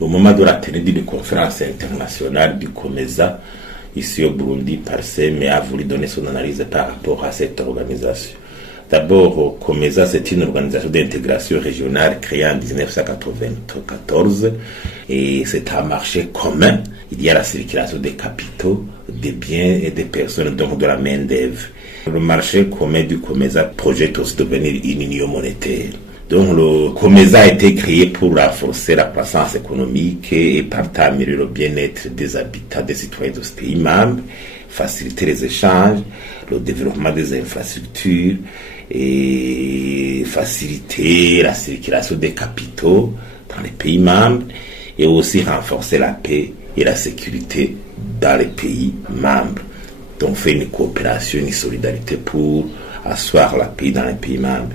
au moment de la tenue d'une conférence internationale du COMESA, ici au Burundi, Parsem a voulu donner son analyse par rapport à cette organisation. D'abord, COMESA, c'est une organisation d'intégration régionale créée en 1994 et c'est un marché commun. Il y a la circulation des capitaux, des biens et des personnes, donc de la main-d'œuvre. Le marché commun du COMESA projette aussi devenir une union monétaire. Donc le COMESA a été créé pour renforcer la croissance économique et partant améliorer le bien-être des habitants, des citoyens de ce pays membres, faciliter les échanges, le développement des infrastructures et faciliter la circulation des capitaux dans les pays membres et aussi renforcer la paix et la sécurité dans les pays membres. Donc faire une coopération, une solidarité pour asseoir la paix dans les pays membres.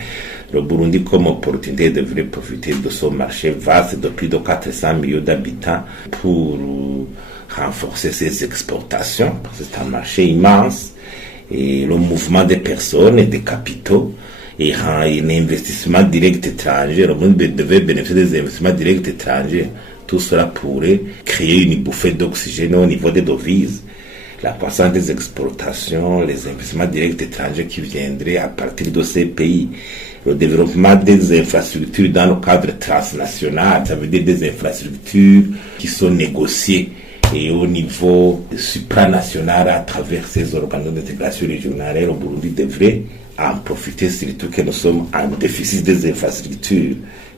Le Burundi, comme opportunité, devrait profiter de son marché vaste de plus de 400 millions d'habitants pour renforcer ses exportations, parce que c'est un marché immense, et le mouvement des personnes et des capitaux, et un investissement direct étranger. Le monde devait bénéficier des investissements directs étrangers. Tout cela pourrait créer une bouffée d'oxygène au niveau des devises. La croissance des exportations, les investissements directs étrangers qui viendraient à partir de ces pays, le développement des infrastructures dans le cadre transnational, ça veut dire des infrastructures qui sont négociées et au niveau supranational à travers ces organisations d'intégration régionale. Le Burundi devrait en profiter, surtout que nous sommes en déficit des infrastructures.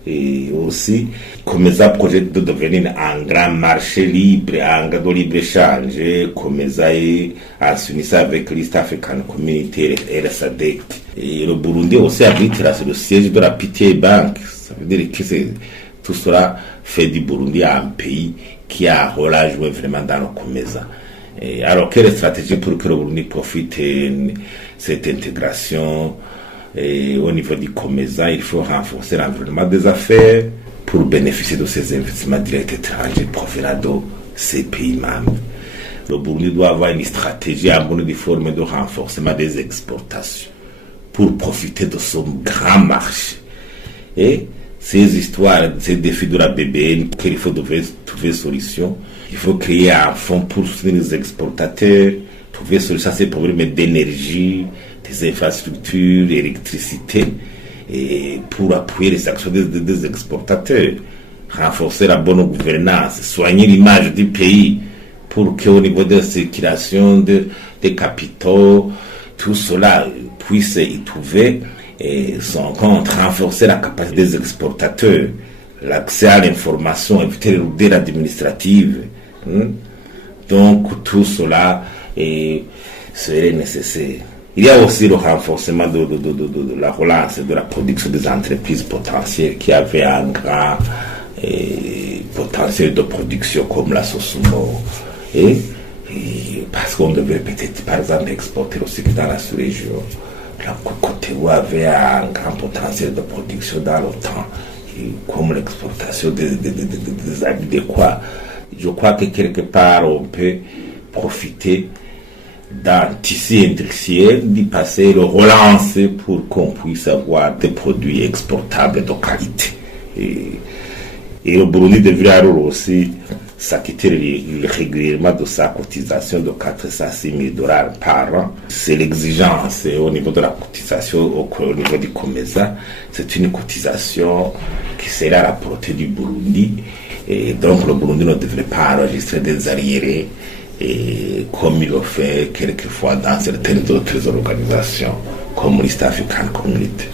Et aussi, COMESA projette de devenir un grand marché libre, un grand libre-échange. COMESA est en s'unissant avec l'East African Community et la SADC. Et le Burundi aussi abrite le siège de la PTA Bank. Ça veut dire que tout cela fait du Burundi un pays qui a un rôle à jouer vraiment dans le COMESA. Et alors, quelle stratégie pour que le Burundi profite de cette intégration? Et au niveau du COMESA, il faut renforcer l'environnement des affaires pour bénéficier de ces investissements directs étrangers provenant de ces pays membres. Le Burundi doit avoir une stratégie en bonne forme de renforcement des exportations pour profiter de son grand marché. Et ces histoires, ces défis de la BBN, qu'il faut trouver solution. Il faut créer un fonds pour soutenir les exportateurs, trouver solution à ces problèmes d'énergie, des infrastructures, d'électricité, et pour appuyer les actions des exportateurs, renforcer la bonne gouvernance, soigner l'image du pays, pour qu'au niveau de la circulation des capitaux, tout cela puisse y trouver son compte, renforcer la capacité des exportateurs, l'accès à l'information, éviter les lourdeurs administratives. Donc tout cela serait nécessaire. Il y a aussi le renforcement de la relance de la production des entreprises potentielles qui avaient un grand potentiel de production comme la Sosumo. Et parce qu'on devait peut-être, par exemple, exporter aussi dans la sous-région. La Côte-Ivoire avait un grand potentiel de production dans le temps, comme l'exportation des habits de quoi. Je crois que quelque part, on peut profiter d'un tissu industriel d'y passer, le relancer pour qu'on puisse avoir des produits exportables de qualité. Et le Burundi devrait alors aussi s'acquitter régulièrement de sa cotisation de 406 000 $ par an. C'est l'exigence au niveau de la cotisation au niveau du COMESA. C'est une cotisation qui sera à la portée du Burundi. Et donc le Burundi ne devrait pas enregistrer des arriérés et comme il le fait quelquefois dans certaines autres organisations comme l'East African Community.